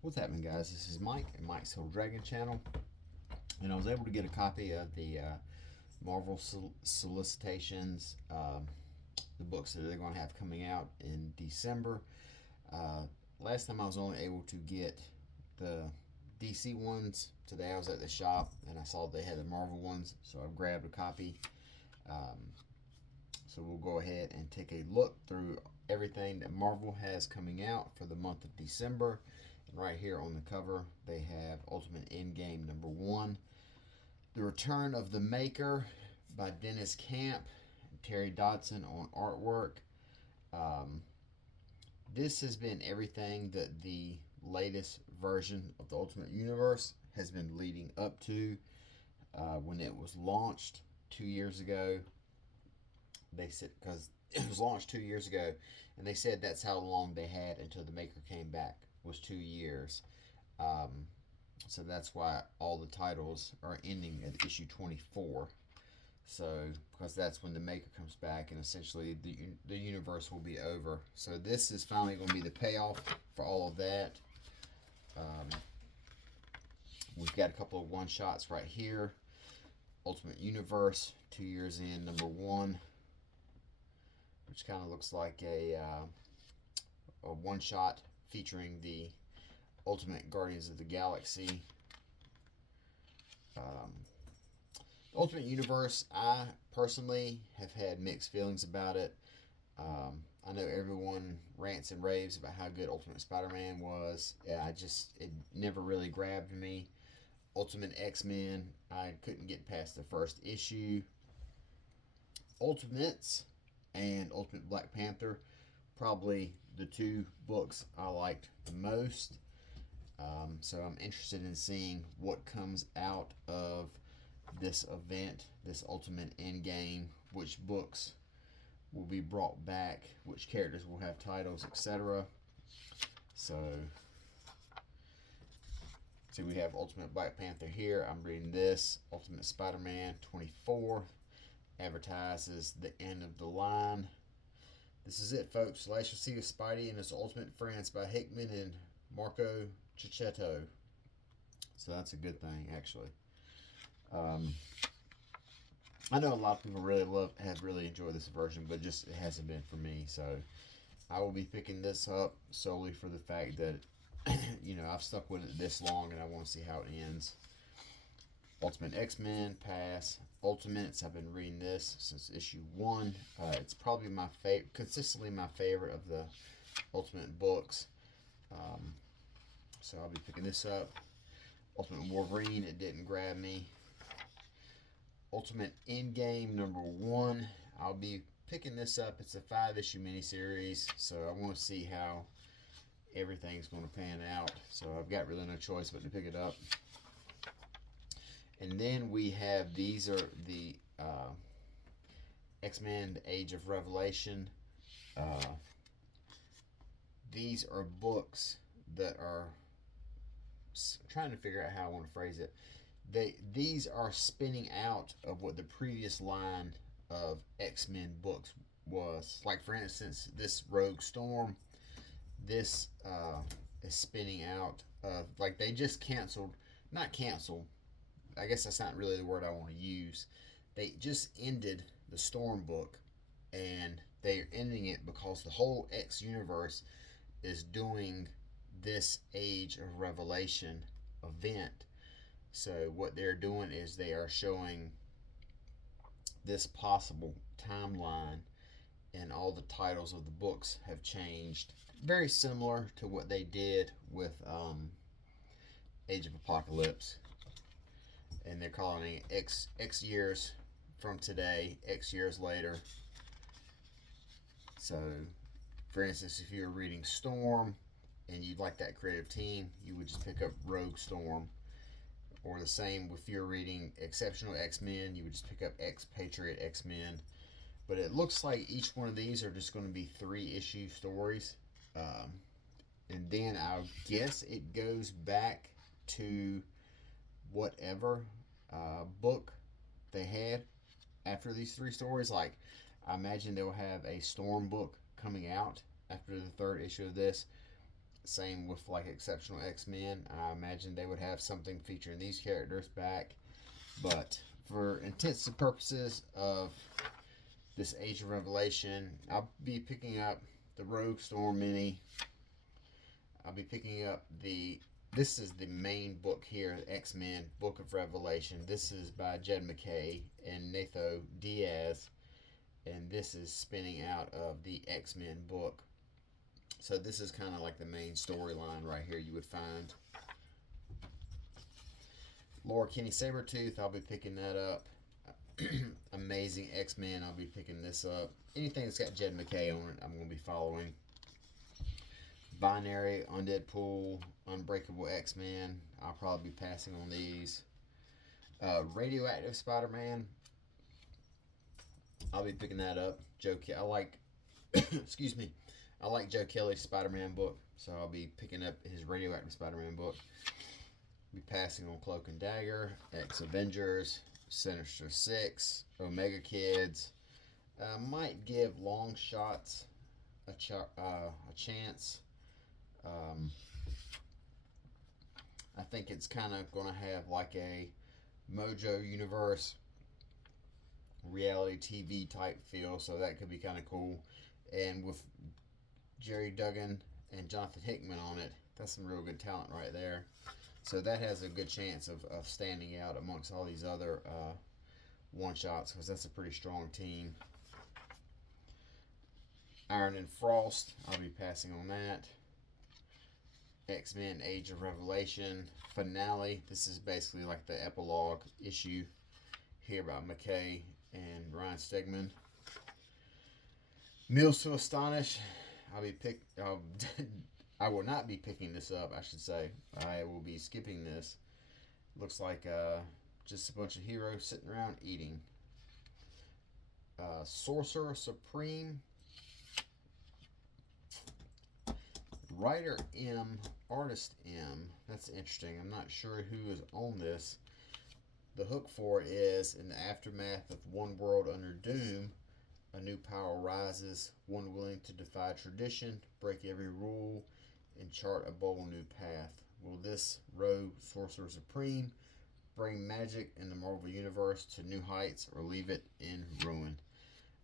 What's happening, guys? This is Mike at Mike's Hill Dragon Channel, and I was able to get a copy of the Marvel solicitations, the books that they're going to have coming out in December. Uh, Last time I was only able to get the DC ones. Today I was at the shop and I saw they had the Marvel ones, so I grabbed a copy. Um, so we'll go ahead and take a look through everything that Marvel has coming out for the month of December. And right here on the cover, they have Ultimate Endgame #1, The Return of the Maker by Dennis Camp and Terry Dodson on artwork. Um, this has been everything that the latest version of the Ultimate Universe has been leading up to. When it was launched 2 years ago, they said, because it was launched 2 years ago, and they said that's how long they had until the Maker came back, was 2 years. Um, so that's why all the titles are ending at issue 24. So, because that's when the Maker comes back, and essentially the universe will be over. So this is finally going to be the payoff for all of that. Um, we've got a couple of one shots right here. Ultimate Universe, 2 years in, #1, which kind of looks like a one shot featuring the Ultimate Guardians of the Galaxy. Um, Ultimate Universe, I personally have had mixed feelings about it. I know everyone rants and raves about how good Ultimate Spider-Man was. Yeah, it never really grabbed me. Ultimate X-Men, I couldn't get past the first issue. Ultimates and Ultimate Black Panther, probably the two books I liked the most. So I'm interested in seeing what comes out of this event, this Ultimate Endgame, which books will be brought back, which characters will have titles, etc. So we have Ultimate Black Panther here. I'm reading this. Ultimate Spider-Man 24 advertises the end of the line. This is it, folks. Last you'll see of Spidey and his ultimate friends by Hickman and Marco Cicchetto. So that's a good thing, actually. Um, I know a lot of people have really enjoyed this version, but just it hasn't been for me. So I will be picking this up solely for the fact that I've stuck with it this long, and I want to see how it ends. Ultimate X-Men, pass. Ultimates, I've been reading this since issue 1. It's probably consistently my favorite of the Ultimate books. So I'll be picking this up. Ultimate Wolverine, it didn't grab me. Ultimate Endgame #1, I'll be picking this up. It's a 5-issue miniseries, so I want to see how everything's going to pan out. So I've got really no choice but to pick it up. And then we have, these are the X-Men, The Age of Revelation. These are books that are, trying to figure out how I want to phrase it. These are spinning out of what the previous line of X-Men books was. Like, for instance, this Rogue Storm, this is spinning out of, like, they just not canceled, I guess that's not really the word I want to use. They just ended the Storm book, and they're ending it because the whole X universe is doing this Age of Revelation event. So what they're doing is they are showing this possible timeline, and all the titles of the books have changed. Very similar to what they did with Age of Apocalypse. And they're calling it X years from today, X years later. So, for instance, if you're reading Storm and you'd like that creative team, you would just pick up Rogue Storm. Or the same if you're reading Exceptional X-Men, you would just pick up Patriot X-Men. But it looks like each one of these are just going to be 3-issue stories. And then I guess it goes back to whatever book they had after these 3 stories. Like, I imagine they'll have a Storm book coming out after the 3rd issue of this. Same with like Exceptional X-Men. I imagine they would have something featuring these characters back. But for intents and purposes of this Age of Revelation, I'll be picking up the Rogue Storm Mini. I'll be picking up this is the main book here, X-Men Book of Revelation. This is by Jed MacKay and Nathan Diaz, and this is spinning out of the X-Men book. So this is kind of like the main storyline right here you would find. Laura Kinney Sabretooth, I'll be picking that up. Amazing X-Men, I'll be picking this up. Anything that's got Jed MacKay on it, I'm going to be following. Binary, Undead Pool, Unbreakable X-Men, I'll probably be passing on these. Radioactive Spider-Man, I'll be picking that up. I like, excuse me, I like Joe Kelly's Spider-Man book, so I'll be picking up his Radioactive Spider-Man book. Be passing on Cloak and Dagger, X-Avengers, Sinister Six, Omega Kids. Might give Long Shots a chance. I think it's kind of going to have like a Mojo Universe reality TV type feel, so that could be kind of cool. And with Jerry Duggan and Jonathan Hickman on it, that's some real good talent right there. So that has a good chance of standing out amongst all these other one-shots, because that's a pretty strong team. Iron and Frost, I'll be passing on that. X-Men Age of Revelation finale. This is basically like the epilogue issue here by MacKay and Ryan Stegman. Meals to Astonish, I will not be picking this up, I should say. I will be skipping this. Looks like just a bunch of heroes sitting around eating. Sorcerer Supreme. Writer M, Artist M. That's interesting. I'm not sure who is on this. The hook for it is, in the aftermath of one world under doom, a new power rises, one willing to defy tradition, break every rule, and chart a bold new path. Will this rogue Sorcerer Supreme bring magic in the Marvel Universe to new heights, or leave it in ruin?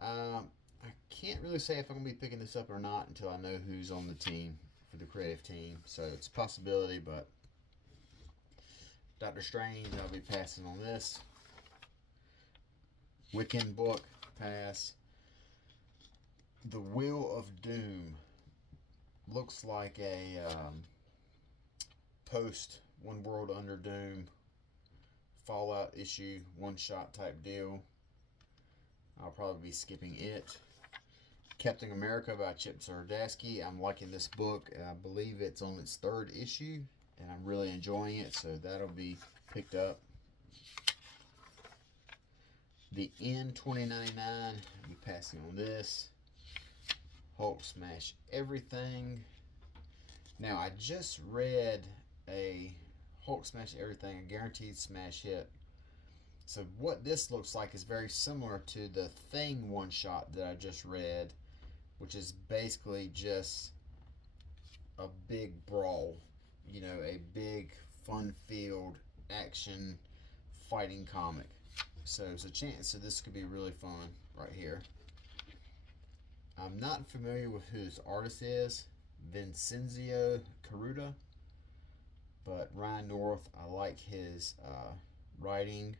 I can't really say if I'm going to be picking this up or not until I know who's on the team, for the creative team. So it's a possibility, but Doctor Strange, I'll be passing on this. Wiccan book, pass. The Wheel of Doom looks like a post One World Under Doom Fallout issue, one-shot type deal. I'll probably be skipping it. Captain America by Chip Zdarsky. I'm liking this book. I believe it's on its 3rd issue, and I'm really enjoying it, so that'll be picked up. The N 2099, I'll be passing on this. Hulk Smash Everything. Now, I just read a Hulk Smash Everything, a guaranteed smash hit. So what this looks like is very similar to the Thing one-shot that I just read, which is basically just a big brawl. You know, a big, fun-filled, action, fighting comic. So there's a chance that this could be really fun right here. I'm not familiar with who this artist is, Vincenzo Caruta, but Ryan North, I like his writing.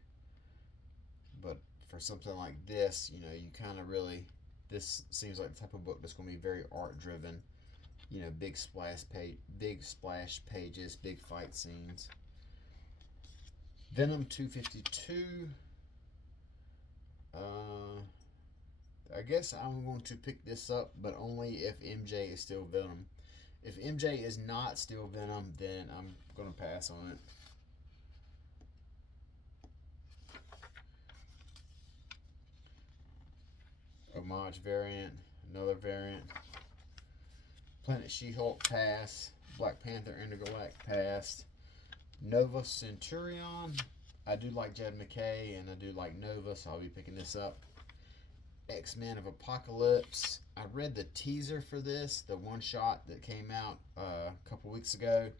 But for something like this, you know, you kind of really, this seems like the type of book that's going to be very art driven. You know, big splash pages, big fight scenes. Venom 252. I guess I'm going to pick this up, but only if MJ is still Venom. If MJ is not still Venom, then I'm going to pass on it. Homage variant, another variant. Planet She-Hulk, pass. Black Panther Intergalactic, pass. Nova Centurion. I do like Jed MacKay, and I do like Nova, so I'll be picking this up. X-Men of Apocalypse. I read the teaser for this, the one shot that came out a couple weeks ago,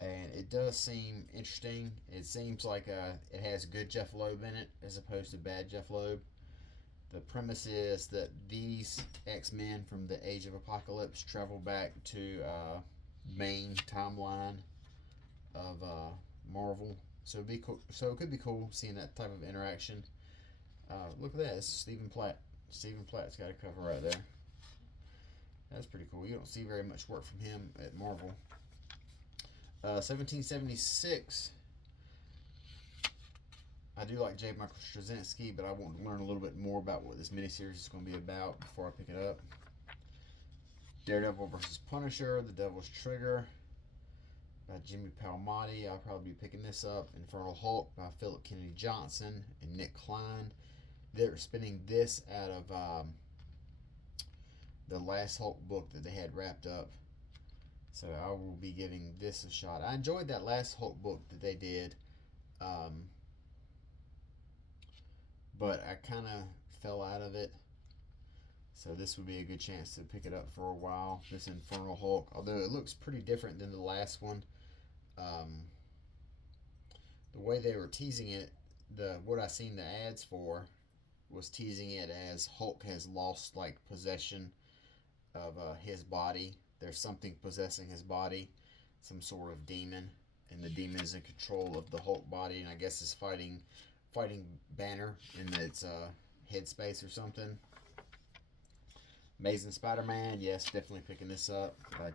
and it does seem interesting. It seems like it has good Jeff Loeb in it as opposed to bad Jeff Loeb. The premise is that these X-Men from the Age of Apocalypse travel back to main timeline of Marvel. So it'd be cool. So it could be cool seeing that type of interaction. Look at that. This is Stephen Platt. Stephen Platt's got a cover right there. That's pretty cool. You don't see very much work from him at Marvel. 1776. I do like J. Michael Straczynski, but I want to learn a little bit more about what this miniseries is going to be about before I pick it up. Daredevil vs. Punisher, The Devil's Trigger by Jimmy Palmiotti. I'll probably be picking this up. Infernal Hulk by Philip Kennedy Johnson and Nick Klein. They're spinning this out of the last Hulk book that they had wrapped up. So I will be giving this a shot. I enjoyed that last Hulk book that they did. But I kind of fell out of it. So this would be a good chance to pick it up for a while. This Infernal Hulk, although it looks pretty different than the last one. The way they were teasing it, what I seen the ads for was teasing it as Hulk has lost like possession of his body. There's something possessing his body, some sort of demon, and the demon is in control of the Hulk body, and I guess is fighting Banner in its headspace or something. Amazing Spider-Man, yes, definitely picking this up by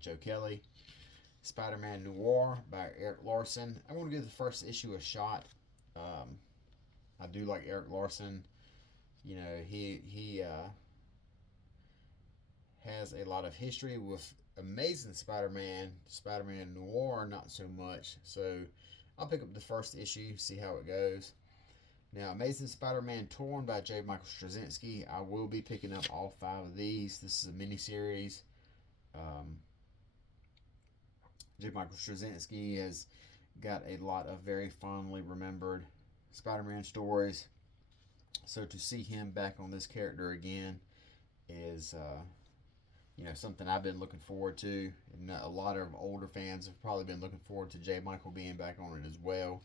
Joe Kelly. Spider-Man Noir by Eric Larson. I want to give the first issue a shot. I do like Eric Larson. You know, he has a lot of history with Amazing Spider-Man. Spider-Man Noir, not so much. So I'll pick up the first issue, see how it goes. Now, Amazing Spider-Man Torn by J. Michael Straczynski. I will be picking up all 5 of these. This is a mini-series. J. Michael Straczynski has got a lot of very fondly remembered Spider-Man stories. So to see him back on this character again is, something I've been looking forward to. And a lot of older fans have probably been looking forward to J. Michael being back on it as well.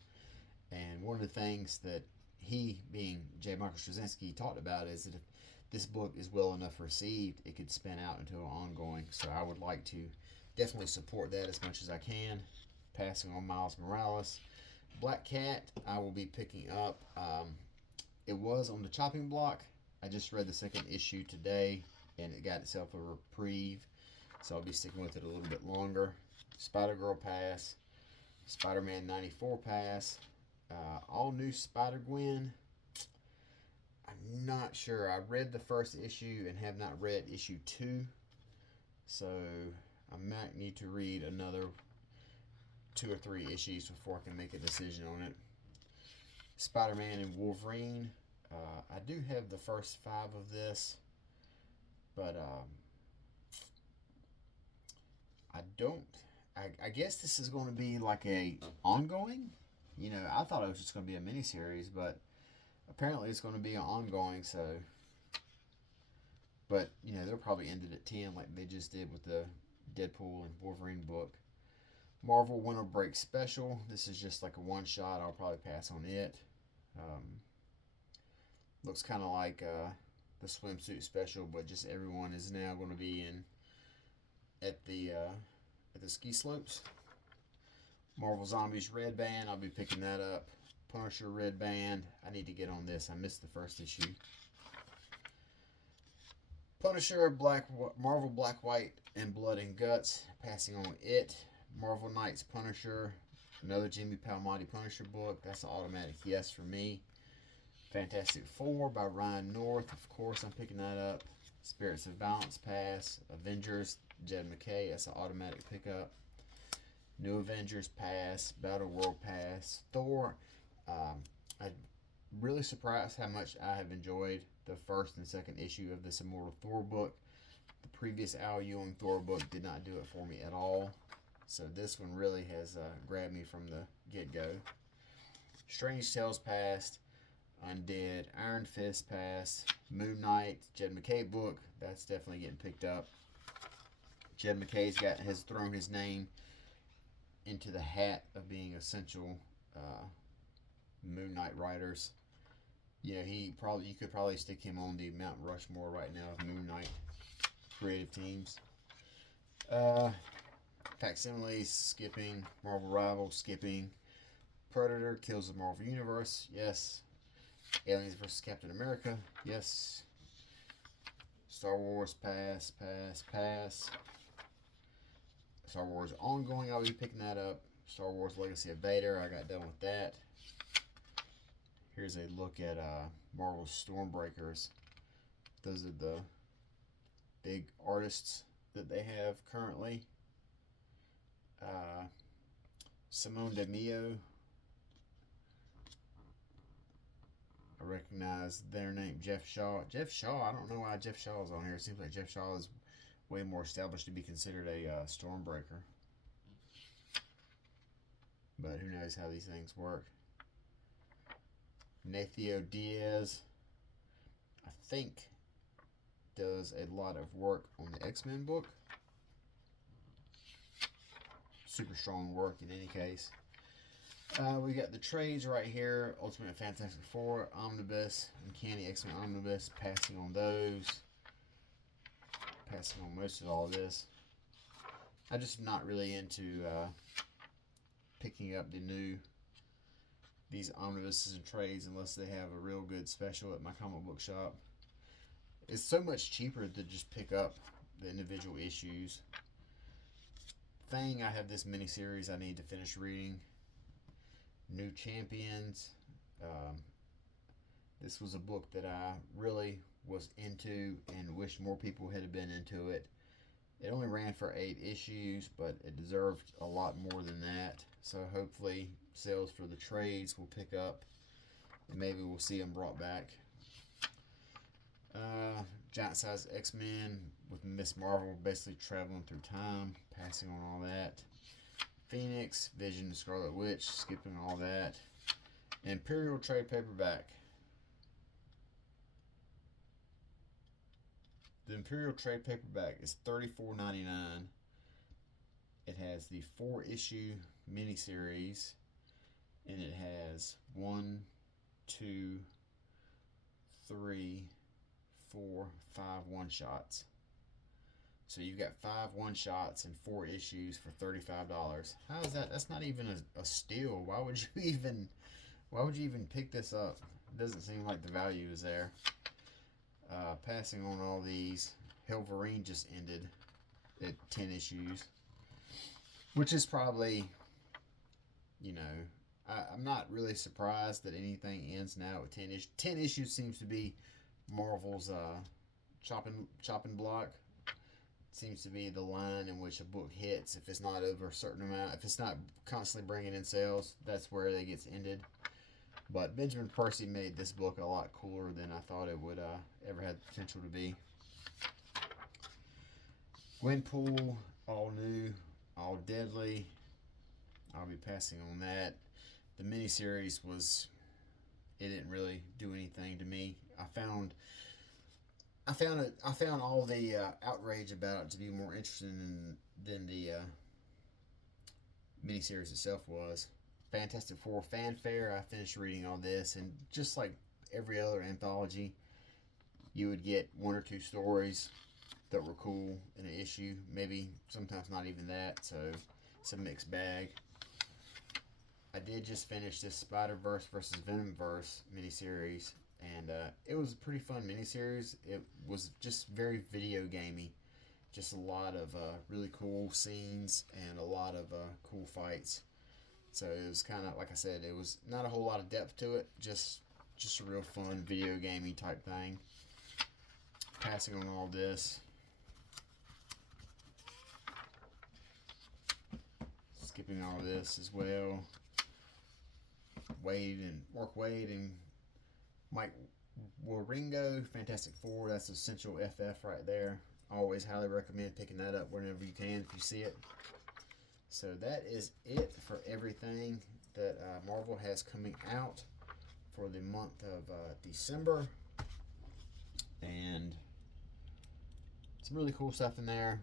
And one of the things that he, being J. Michael Straczynski, talked about is that if this book is well enough received, it could spin out into an ongoing. So I would like to definitely support that as much as I can. Passing on Miles Morales. Black Cat, I will be picking up. It was on the chopping block. I just read the second issue today, and it got itself a reprieve. So I'll be sticking with it a little bit longer. Spider-Girl pass. Spider-Man 94 pass. All new Spider-Gwen. I'm not sure. I read the first issue and have not read issue 2. So I might need to read another 2 or 3 issues before I can make a decision on it. Spider-Man and Wolverine. I do have the first 5 of this, but I guess this is going to be like a ongoing. I thought it was just going to be a miniseries, but apparently it's going to be an ongoing. So, but they'll probably end it at 10 like they just did with the Deadpool and Wolverine book. Marvel Winter Break Special. This is just like a one shot. I'll probably pass on it. Looks kind of like the swimsuit special, but just everyone is now going to be at the ski slopes. Marvel Zombies Red Band. I'll be picking that up. Punisher Red Band. I need to get on this. I missed the first issue. Punisher Marvel Black, White, and Blood and Guts. Passing on it. Marvel Knights Punisher. Another Jimmy Palmiotti Punisher book. That's an automatic yes for me. Fantastic Four by Ryan North. Of course, I'm picking that up. Spirits of Balance pass. Avengers, Jed McKay. That's an automatic pickup. New Avengers pass. Battle World pass. Thor. I'm really surprised how much I have enjoyed the first and second issue of this Immortal Thor book. The previous Al Ewing Thor book did not do it for me at all. So this one really has grabbed me from the get-go. Strange Tales passed. Undead, Iron Fist pass, Moon Knight, Jed McKay book. That's definitely getting picked up. Jed McKay's has thrown his name into the hat of being essential Moon Knight writers. Yeah, you could probably stick him on the Mount Rushmore right now of Moon Knight creative teams. Facsimiles, skipping. Marvel Rivals, skipping. Predator kills the Marvel Universe, yes. Aliens vs. Captain America, yes. Star Wars, pass, pass, pass. Star Wars ongoing, I'll be picking that up. Star Wars Legacy of Vader, I got done with that. Here's a look at Marvel Stormbreakers. Those are the big artists that they have currently. Simone DeMio. I recognize their name, Jeff Shaw. Jeff Shaw, I don't know why Jeff Shaw is on here. It seems like Jeff Shaw is way more established to be considered a Stormbreaker. But who knows how these things work. Nathio Diaz, I think, does a lot of work on the X-Men book. Super strong work in any case. We got the trades right here. Ultimate Fantastic Four, Omnibus, Uncanny X-Men Omnibus. Passing on those. Passing on most of all of this. I'm just not really into picking up these omnibuses and trades unless they have a real good special at my comic book shop. It's so much cheaper to just pick up the individual issues. Thing, I have this miniseries I need to finish reading. New Champions. This was a book that I really was into and wish more people had been into it. It only ran for 8 issues, but it deserved a lot more than that. So hopefully sales for the trades will pick up and maybe we'll see them brought back. Giant Size X-Men with Miss Marvel basically traveling through time, passing on all that. Phoenix, Vision, Scarlet Witch, skipping all that. Imperial trade paperback. The Imperial trade paperback is $34.99. It has the 4-issue miniseries, and it has 1, 2, 3, 4, 5 one-shots. So you've got 5 one-shots and 4 issues for $35. How is that? That's not even a steal. Why would you even pick this up? It doesn't seem like the value is there. Passing on all these. Hilverine just ended at 10 issues. Which is probably, I'm not really surprised that anything ends now with 10 issues. 10 issues seems to be Marvel's chopping block. Seems to be the line in which a book hits. If it's not over a certain amount, if it's not constantly bringing in sales, that's where it gets ended. But Benjamin Percy made this book a lot cooler than I thought it would ever have the potential to be. Gwenpool, all new, all deadly. I'll be passing on that. The miniseries it didn't really do anything to me. I found all the outrage about it to be more interesting than the miniseries itself was. Fantastic Four fanfare. I finished reading all this, and just like every other anthology, you would get 1 or 2 stories that were cool in an issue. Maybe sometimes not even that. So it's a mixed bag. I did just finish this Spider-Verse versus Venomverse miniseries, and it was a pretty fun miniseries. It was just very video gamey. Just a lot of really cool scenes and a lot of cool fights. So it was kind of, like I said, it was not a whole lot of depth to it. Just a real fun video gamey type thing. Passing on all this. Skipping all this as well. Mark Wade and Mike Wieringo, Fantastic Four. That's Essential FF right there. Always highly recommend picking that up whenever you can if you see it. So that is it for everything that Marvel has coming out for the month of December, and some really cool stuff in there.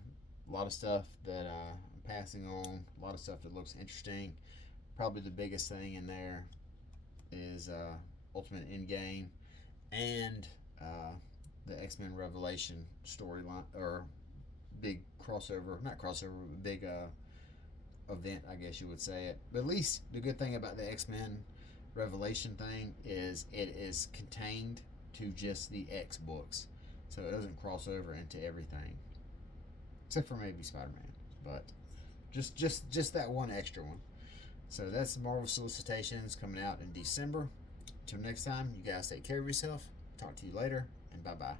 A lot of stuff that I'm passing on. A lot of stuff that looks interesting. Probably the biggest thing in there is Ultimate Endgame and the X-Men Revelation storyline, or big crossover, not crossover, but big event, I guess you would say it. But at least the good thing about the X-Men Revelation thing is it is contained to just the X books, so it doesn't cross over into everything, except for maybe Spider-Man, but just that one extra one. So that's the Marvel Solicitations coming out in December. Until next time, you guys take care of yourself. Talk to you later, and bye bye.